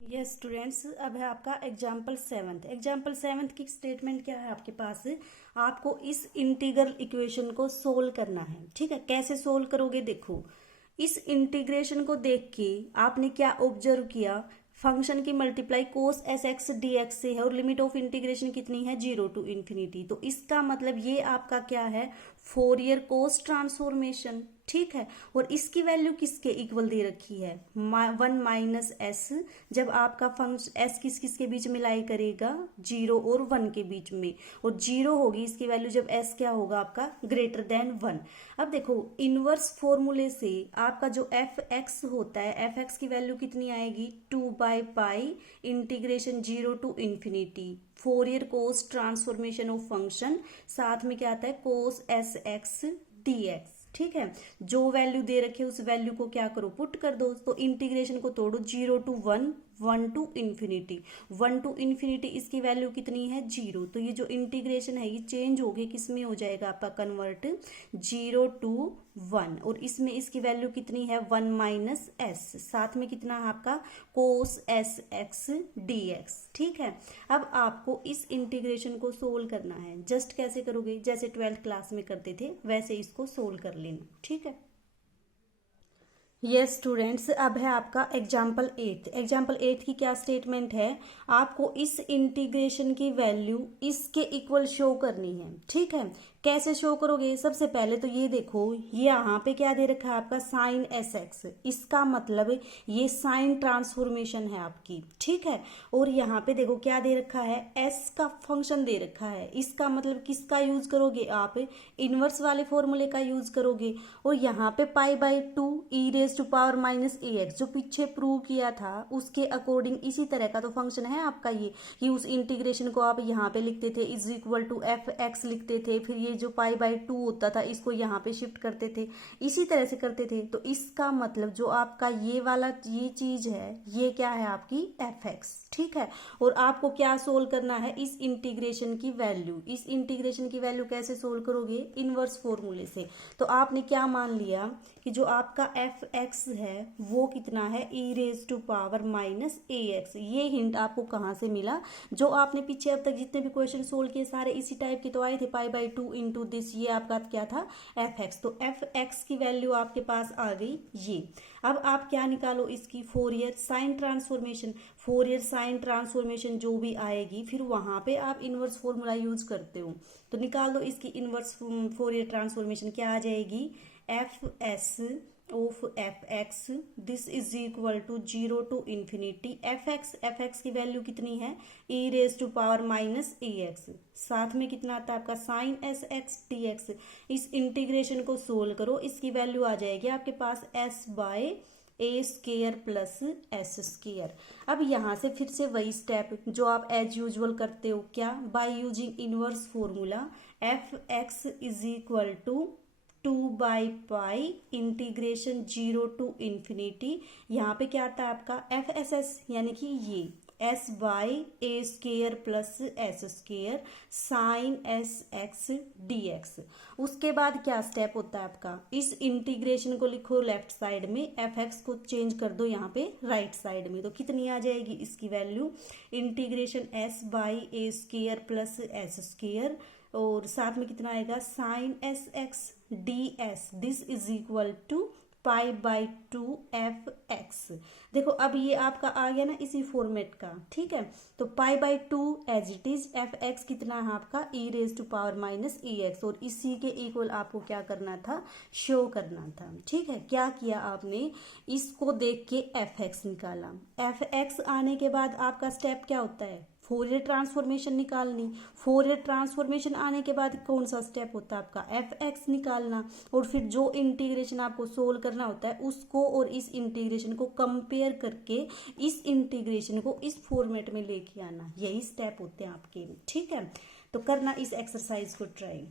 Yes students, अब है आपका एग्जाम्पल सेवन्थ। एग्जाम्पल सेवन्थ की स्टेटमेंट क्या है आपके पास? आपको इस इंटीग्रल इक्वेशन को सोल्व करना है। ठीक है, कैसे सोल्व करोगे? देखो, इस इंटीग्रेशन को देख के आपने क्या ऑब्जर्व किया? फंक्शन की मल्टीप्लाई कोस एस एक्स डी एक्स से है और लिमिट ऑफ इंटीग्रेशन कितनी है? 0 टू इन्फिनिटी। तो इसका मतलब ये आपका क्या है? Fourier cos transformation. ठीक है, और इसकी वैल्यू किसके इक्वल दे रखी है? 1 - जब आपका फंक्शन एस किस किस के बीच में लाई करेगा? 0 और 1 के बीच में, और 0 होगी इसकी वैल्यू जब एस क्या होगा आपका? Greater than 1। अब देखो, इनवर्स फॉर्मूले से आपका जो एफ एक्स होता है, एफ एक्स की वैल्यू कितनी आएगी? 2/पाई integration 0 to infinity Fourier cos transformation of function, साथ में क्या आता है? Cos S x D X. ठीक है, जो वैल्यू दे रखे उस वैल्यू को क्या करो? पुट कर दो। तो इंटीग्रेशन को तोड़ो, 0 to 1, 1 to infinity, 1 to infinity, इसकी वैल्यू कितनी है? 0। तो ये जो इंटीग्रेशन है ये चेंज हो गई, किस में हो जाएगा आपका कन्वर्ट? 0 टू 1, और इसमें इसकी वैल्यू कितनी है? 1 - s, साथ में कितना है आपका? कोस एस एक्स डी एक्स। ठीक है, अब आपको इस इंटीग्रेशन को सोल्व करना है। जस्ट कैसे करोगे? जैसे 12th क्लास में करते थे वैसे इसको सोल्व कर लेना। ठीक है, यस स्टूडेंट्स, अब है आपका एग्जाम्पल 8। एग्जाम्पल 8 की क्या स्टेटमेंट है? आपको इस इंटीग्रेशन की वैल्यू इसके इक्वल शो करनी है। ठीक है, कैसे शो करोगे? सबसे पहले तो ये देखो, ये यहाँ पे क्या दे रखा है आपका? Sine S x. इसका मतलब ये साइन ट्रांसफॉर्मेशन है आपकी। ठीक है, और यहाँ पे देखो क्या दे रखा है? एस का फंक्शन दे रखा है। इसका मतलब किसका यूज करोगे आप? इनवर्स वाले फॉर्मूले का यूज करोगे। और यहाँ पे π/2 e⁻⁻⁴ जो पीछे प्रूव किया था उसके अकॉर्डिंग इसी तरह का तो फंक्शन है आपका ये। कि उस इंटीग्रेशन को आप यहाँ पे लिखते थे is equal to f x लिखते थे, फिर ये जो π/2 होता था इसको यहाँ पे शिफ्ट करते थे, इसी तरह से करते थे। तो इसका मतलब जो आपका ये वाला ये चीज है ये क्या है? आपकी एफ एक्स। ठीक है, और आपको क्या सोल्व करना है? इस इंटीग्रेशन की वैल्यू। इस इंटीग्रेशन की वैल्यू कैसे सोल्व करोगे? इनवर्स फॉर्मूले से। तो आपने क्या मान लिया कि जो आपका एफ एक्स है वो कितना है? e⁻⁻⁴ ये हिंट आपको कहाँ से मिला? जो आपने पीछे अब तक जितने भी क्वेश्चन सोल्व किए सारे इसी टाइप के तो आए थे। π/2 इंटू दिस, ये आपका क्या था? F x. तो एफ एक्स की वैल्यू आपके पास आ गई ये। अब आप क्या निकालो? इसकी Fourier sine transformation. Fourier sine transformation जो भी आएगी फिर वहां पे आप इनवर्स फॉर्मूला यूज करते हो, तो निकाल दो इसकी इनवर्स फोरियर ट्रांसफॉर्मेशन। क्या आ जाएगी? F s of f x this is equal to 0 to infinity f x की वैल्यू कितनी है? e⁻⁻⁻⁴ साथ में कितना आता है आपका? Sine S x D x. इस इंटीग्रेशन को सोल्व करो, इसकी वैल्यू आ जाएगी आपके पास s/a² प्लस s²। अब यहाँ से फिर से वही स्टेप जो आप एज यूजुअल करते हो, क्या? By using inverse formula. F X is equal to 2/पाई इंटीग्रेशन 0 टू इन्फिनिटी, यहाँ पे क्या आता है आपका? एफ एस एस, यानी कि ये s/a² plus s² sine S x D x. उसके बाद क्या स्टेप होता है आपका? इस इंटीग्रेशन को लिखो लेफ्ट साइड में, एफ एक्स को चेंज कर दो यहाँ पे राइट साइड में। तो कितनी आ जाएगी इसकी value? Integration s/a² plus s², और साथ में कितना आएगा? Sine S x D S this is equal to π/2 F X. देखो अब ये आपका आ गया ना इसी फॉर्मेट का। ठीक है, तो π/2 as it is, F X कितना है आपका? e⁻⁻⁻⁴ और इसी के इक्वल आपको क्या करना था? शो करना था। ठीक है, क्या किया आपने? इसको देख के एफ एक्स निकाला। एफ एक्स आने के बाद आपका स्टेप क्या होता है? फोरियर ट्रांसफॉर्मेशन निकालनी। फोरियर ट्रांसफॉर्मेशन आने के बाद कौन सा स्टेप होता है आपका? एफ एक्स निकालना, और फिर जो इंटीग्रेशन आपको सोल्व करना होता है उसको और इस इंटीग्रेशन को कंपेयर करके इस इंटीग्रेशन को इस फॉर्मेट में लेके आना। यही स्टेप होते हैं आपके। ठीक है, तो करना इस एक्सरसाइज को ट्राई।